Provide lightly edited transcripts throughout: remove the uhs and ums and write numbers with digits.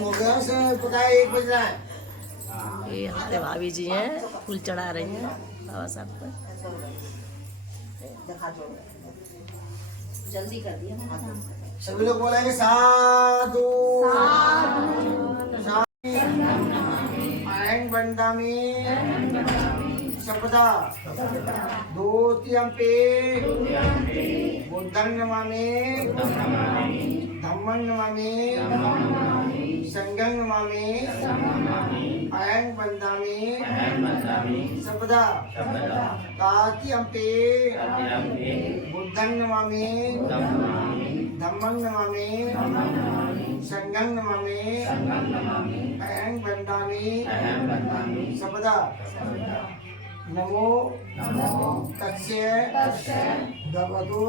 हो गया से पता है 1 बज रहा है। ये हमारे भाभी जी हैं, फूल चढ़ा रही हैं बाबा साहब पर। जल्दी कर दिया सभी लोग बोलेंगे साधु ऐं बंदामि शपथा द्वितीयम्पि बुद्धं नमामि धम्मं नमामि संघं नमामि ऐं बंदामि शपथा तृतीयम्पि बुद्धं नमामि धम्मं नमामि संघं नमामि ऐं बंदामि शपथा नमो तस्य भगवतो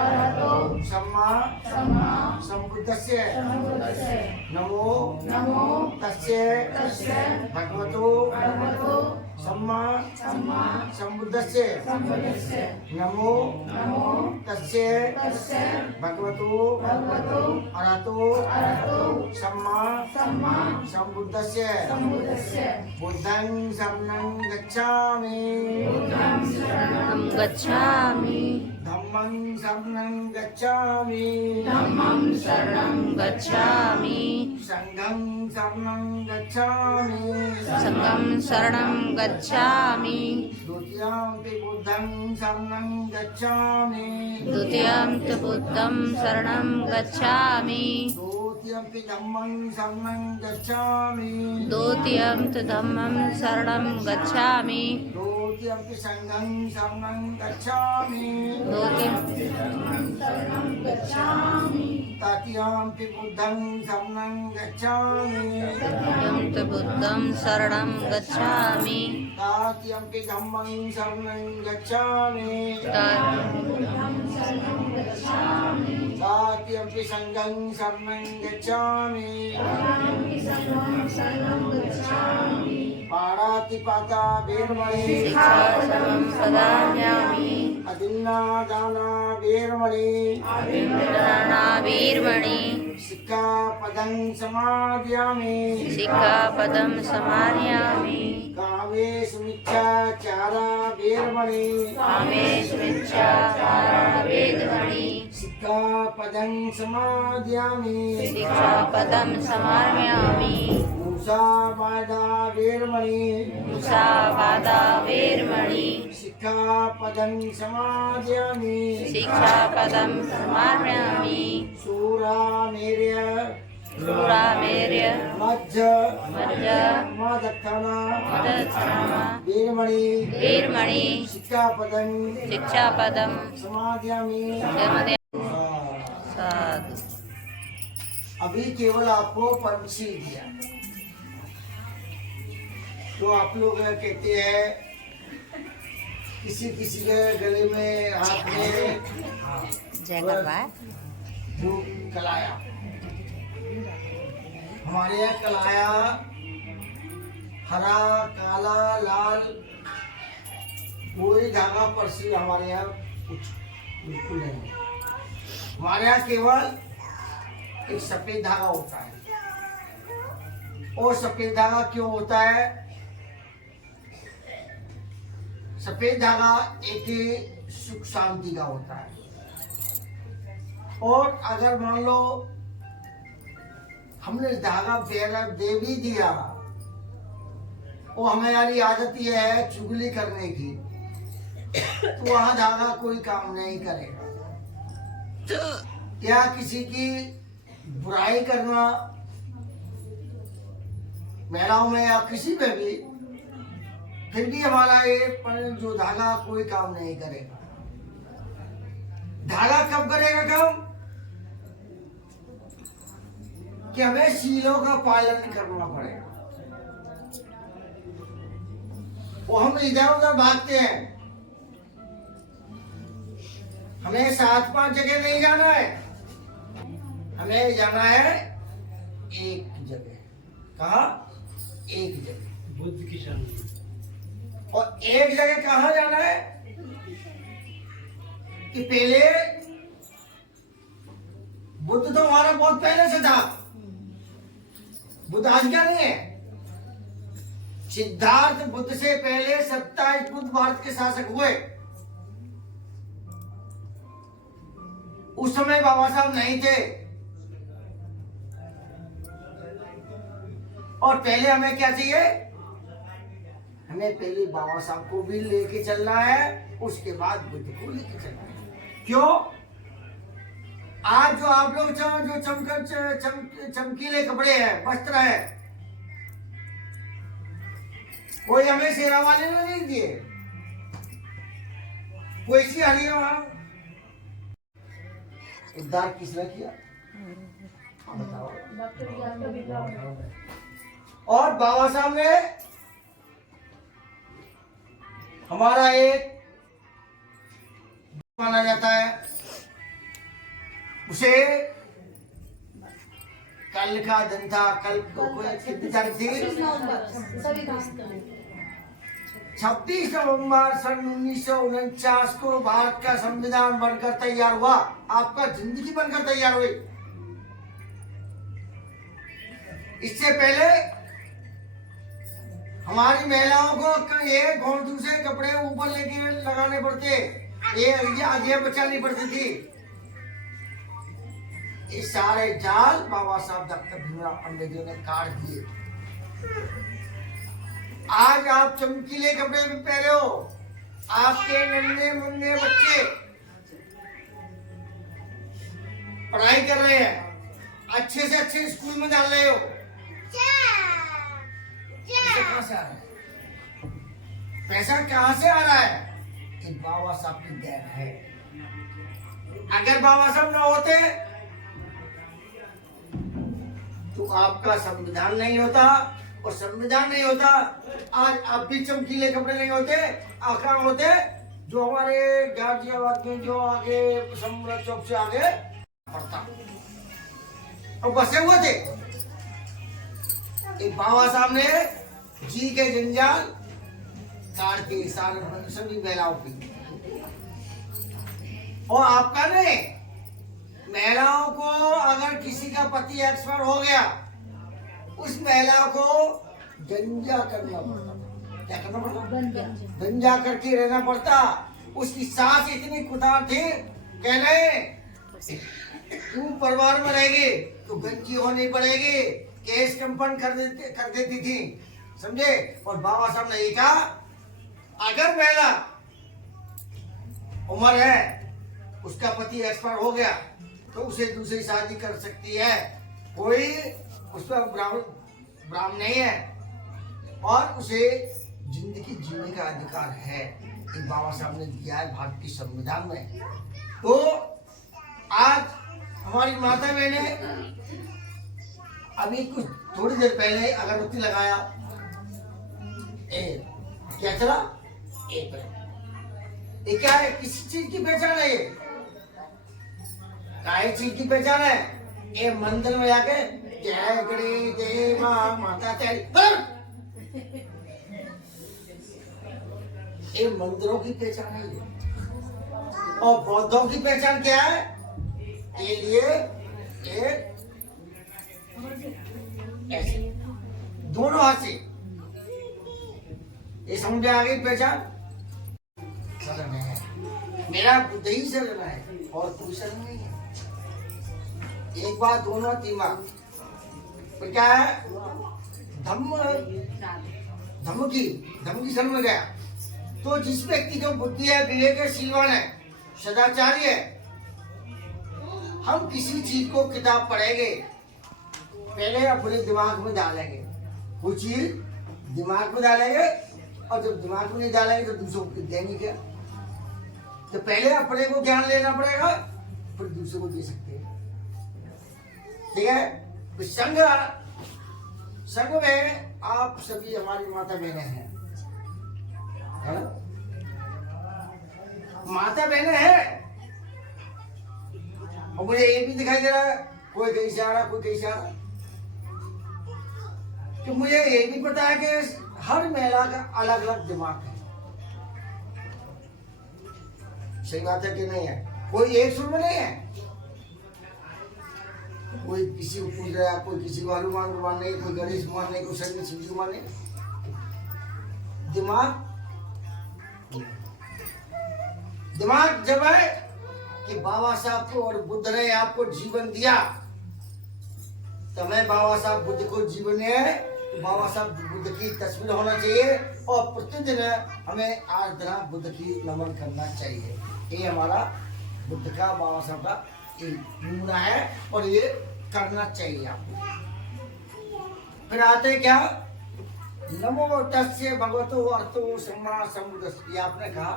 अरहतो सम्मा सम्बुद्धस्य नमो तस्य भगवतो सम्मा सम्बुद्धस्य नमो तस्य भगवतो अरहतो सम्मा सम्बुद्धस्य बुद्धं शरणं गच्छामि धम्मं शरणं गच्छामि संघं शरणं गच्छामि द्वितीयम्पि बुद्धं शरणं गच्छामि द्वितीयम्पि धम्मं शरणं गच्छामि द्वितीयम्पि संघं शरणं गच्छामि तृतीयम्पि बुद्धं शरणं गच्छामि तृतीयम्पि धम्मं शरणं गच्छामि तृतीयम्पि संघं शरणं गच्छामि पाणातिपाता वेरमणि अदिन्नादाना वेरमणि सिक्खापदं समादयामि कामेषु मिथ्याचारा वेरमणि सिक्खापदं समादयामि मुसावादा वेरमणि सिक्खापदं समादयामि शूरामेर्य मज्ज मदक्षाणा वेरमणि शिक्षापदं समादयामि। अभी केवल आपको पंछी दिया, तो आप लोग कहते हैं किसी किसी के गले में हाथ में जो कलाया, हमारे यहाँ कलाया हरा काला लाल कोई धागा पर्सी हमारे यहाँ कुछ बिल्कुल नहीं है। हमारे यहाँ केवल एक सफेद धागा होता है। और सफेद धागा क्यों होता है? सफेद धागा एक सुख शांति का होता है। और अगर मान लो हमने धागा दे भी दिया, और हमारी आदत यह है चुगली करने की, तो वहां धागा कोई काम नहीं करेगा। या किसी की बुराई करना, महिलाओं में या किसी में भी, फिर भी हमारा ये जो धागा कोई काम नहीं करेगा। धागा कब करेगा काम? कि हमें शीलों का पालन करना पड़ेगा। वो हम इधर उधर भागते हैं, हमें 7-5 जगह नहीं जाना है, हमें जाना है एक जगह। कहा? एक जगह बुद्ध की शांति। और एक जगह कहाँ जाना है? कि पहले बुद्ध तो हमारा बहुत पहले से था, बुद्ध आज क्या नहीं है। सिद्धार्थ बुद्ध से पहले 27 बुद्ध भारत के शासक हुए। उस समय बाबा साहब नहीं थे, और पहले हमें क्या चाहिए, हमें पहले बाबा साहब को भी लेके चलना है, उसके बाद बुद्ध को लेके चलना है। क्यों? आज जो आप लोग जो चमकीले कपड़े हैं, वस्त्र है, कोई हमें शेरा वाले ने नहीं दिए, कोई सी हरिया वहां उद्धार किसने किया, बताओ। और बाबा साहब ने हमारा एक माना जाता है, उसे कल का दिन था, कल को कितनी तारीख थी, 26 नवंबर सन 1949 को भारत का संविधान बनकर तैयार हुआ। आपका जिंदगी बनकर तैयार हुई। इससे पहले हमारी महिलाओं को ये घोंटू से कपड़े ऊपर लेके लगाने पड़ते, ये आगे बचानी पड़ती थी। ये सारे जाल बाबा साहब डॉक्टर भीमराव अम्बेडकर ने काट दिए। आज आप चमकीले कपड़े भी पहने हो, आपके नन्हे मुन्ने बच्चे पढ़ाई कर रहे हैं, अच्छे से अच्छे स्कूल में डाल रहे हो। कहां से आ रहा है पैसा, कहां से आ रहा है? ये बाबा साहब की देन है। अगर बाबा साहब ना होते तो आपका संविधान नहीं होता, और संविधान नहीं होता आज आप भी चमकीले कपड़े नहीं होते। आखिर होते जो हमारे गाजियाबाद में जो आगे समुद्र चौक से आगे पड़ता और बसे हुए थे। एक बाबा साहब ने जी के जंजाल काट के सारे सभी महिलाओं की, और आपका नहीं, महिलाओं को अगर किसी का पति एक्सपायर हो गया, उस महिला को गंजा करना पड़ता। क्या करना पड़ता? गंजा करके रहना पड़ता। उसकी सास इतनी कुदार थी, कहने तू परिवार में रहेगी तो गंजी होनी पड़ेगी, केस कंपन कर देती थी, समझे। और बाबा साहब ने ये कहा, अगर महिला उम्र है, उसका पति एक्सपायर हो गया, तो उसे दूसरी शादी कर सकती है, कोई उस पर ब्राह्मण नहीं है, और उसे जिंदगी जीने का अधिकार है। ये बाबा साहब ने दिया है भारत के संविधान में। तो आज हमारी माता बहने अभी कुछ थोड़ी देर पहले अगरबत्ती लगाया, क्या चला, ये क्या है, किसी चीज की पहचान है? ये काय चीज की पहचान है? ये मंदिर में जाके जय गणेश देवा माता तेरी, ये मंदिरों की पहचान है ये। और बौद्धों की पहचान क्या है? ये ऐसे दोनों हाथ से, ये समझ आ गई पहचान। शरण है, मेरा बुद्ध ही शरण है, और कोई शरण नहीं है। एक बात, दोनों तीमा, पर क्या है, धम्म की शरण में गया। तो जिस व्यक्ति को बुद्धि है, विवेक है, शीलवान है, सदाचारी है, हम किसी चीज को किताब पढ़ेंगे, पहले अपने दिमाग में डालेंगे, वो चीज दिमाग में डालेंगे, और जब दिमाग में नहीं डालेंगे तो दूसरों को देंगे क्या? तो पहले अपने को ज्ञान लेना पड़ेगा, फिर दूसरों को दे सकते हैं। ठीक है? तो संघ में आप सभी हमारी माता बहनें हैं, है ना? माता बहनें हैं। और मुझे ये भी दिखाई दे रहा है, कोई कहीं से आ रहा, कोई कहीं से आ रहा, तो मुझे ये भी पता है कि हर महिला का अलग अलग दिमाग है। सही बात है कि नहीं है? कोई एक सुर में नहीं है। कोई किसी को पूज रहा है, कोई किसी को हनुमान को माने, कोई गणेश को माने, कोई शनि शिव जी को माने। दिमाग जब है कि बाबा साहब को और बुद्ध ने आपको जीवन दिया, तो मैं बाबा साहब बुद्ध को जीवन है, तो बाबा साहब बुद्ध की तस्वीर होना चाहिए और प्रतिदिन हमें आराधना बुद्ध की नमन करना चाहिए। ये हमारा बुद्ध का बाबा साहब का नमूना है और ये करना चाहिए आपको। फिर आते क्या, नमो तस्य भगवतो अर्थो सम्मा समुद्रस्य। ये आपने कहा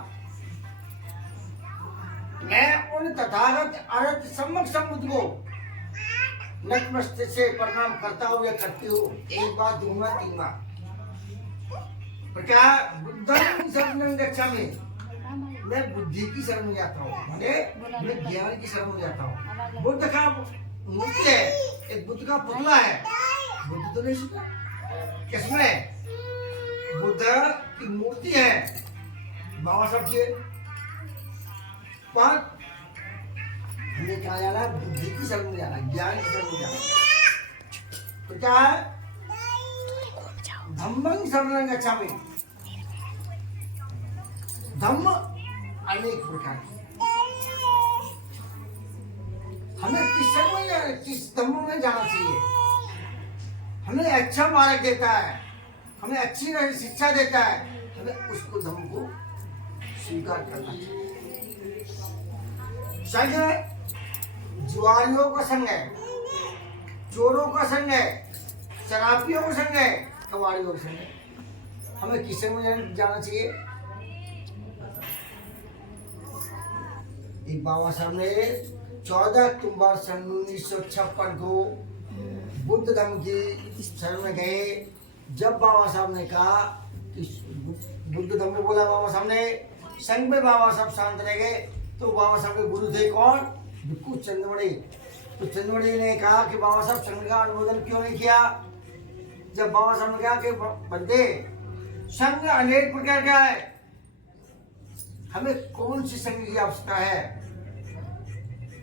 मैं उन तथागत अर्थ सम्यक समुद्र को नतमस्तक से प्रणाम करता हूँ या करती हूँ। एक बार, दो बार, तीन बार। प्रकार बुद्धं शरणं गच्छामि, मैं बुद्धि की शरण में जाता हूँ, माने मैं ज्ञान की शरण में जाता हूँ। बुद्ध का मूर्ति है, एक बुद्ध का पुतला है, बुद्ध तो नहीं सीखा किसमें? बुद्ध की मूर्ति है बाबा साहब की, पर हमें क्या जाना है? बुद्धि की शरण में जाना, ज्ञान की शरण में जाना। तो क्या है? धम्मं शरणं गच्छामि। धम्म अनेक प्रकार के, हमें किस शरण में जाना, किस धम्म में जाना चाहिए? हमें अच्छा मार्ग देता है, हमें अच्छी शिक्षा देता है, हमें उसको धम्म को स्वीकार करना चाहिए। संग जुआरियों का संग है, चोरों का संग है, शराबियों का संग है, कबाड़ियों का संग है। हमें किस संग में जाना चाहिए? एक बाबा साहब ने 14 अक्टूबर सन 1956 को बुद्ध धर्म की शरण में गए। जब बाबा साहब ने कहा कि बुद्ध धर्म में बोला, बाबा साहब ने संघ में बाबा साहब शांत रह गए। तो बाबा साहब के गुरु थे कौन? भिक्खु चंद्रमणि। तो चंद्रमणि ने कहा कि बाबा साहब संघ का अनुमोदन क्यों नहीं किया? जब बाबा साहब ने कहा कि बंदे संघ अनेक प्रकार का है, हमें कौन सी संघ की आवश्यकता है?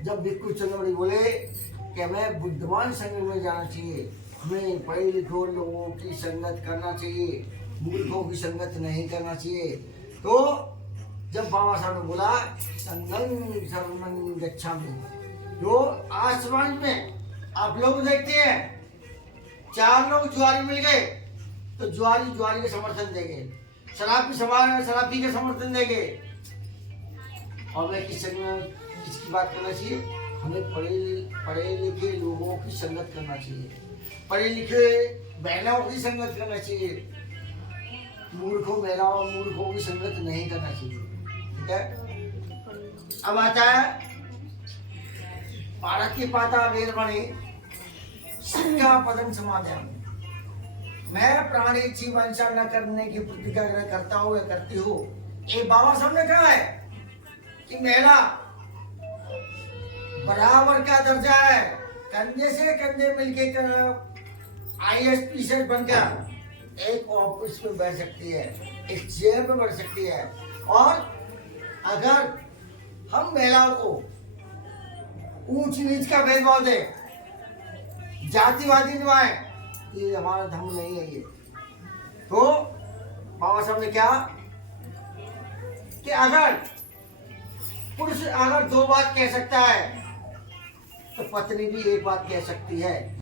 जब भिक्खु चंद्रमणि बोले कि हमें बुद्धवान संघ में जाना चाहिए, हमें पढ़े लिखे लोगों की संगत करना चाहिए, मूर्खों की संगत नहीं करना चाहिए। तो जब बाबा साहब ने बोला संगं शरणं गच्छामि, जो आज समाज में आप लोग देखते हैं, 4 लोग जुआरी मिल गए तो जुआरी जुआरी के समर्थन देंगे, शराबी शराबी के समर्थन देंगे। और मैं किसकी बात करना चाहिए? हमें पढ़े लिखे लोगों की संगत करना चाहिए, पढ़े लिखे बहनों की संगत करना चाहिए, मूर्खों की संगत नहीं करना चाहिए। ठीक है। अब आता है पारकी पाता वेरमणि सिक्का पदम समाधान। मैं प्राणी जीव हिंसा न करने की प्रतिज्ञा करता हूँ या करती हूँ। ये बाबा साहब ने कहा है कि मेरा बराबर का दर्जा है, कंधे से कंधे मिलके IAS बनकर एक ऑफिस में बैठ सकती है, एक चेयर में बैठ सकती है। और अगर हम महिलाओं को ऊंच नीच का भेदभाव दे, जातिवादी निभाए, ये हमारा धर्म नहीं है। ये तो बाबा साहब ने क्या कि अगर पुरुष 2 बात कह सकता है तो पत्नी भी 1 बात कह सकती है।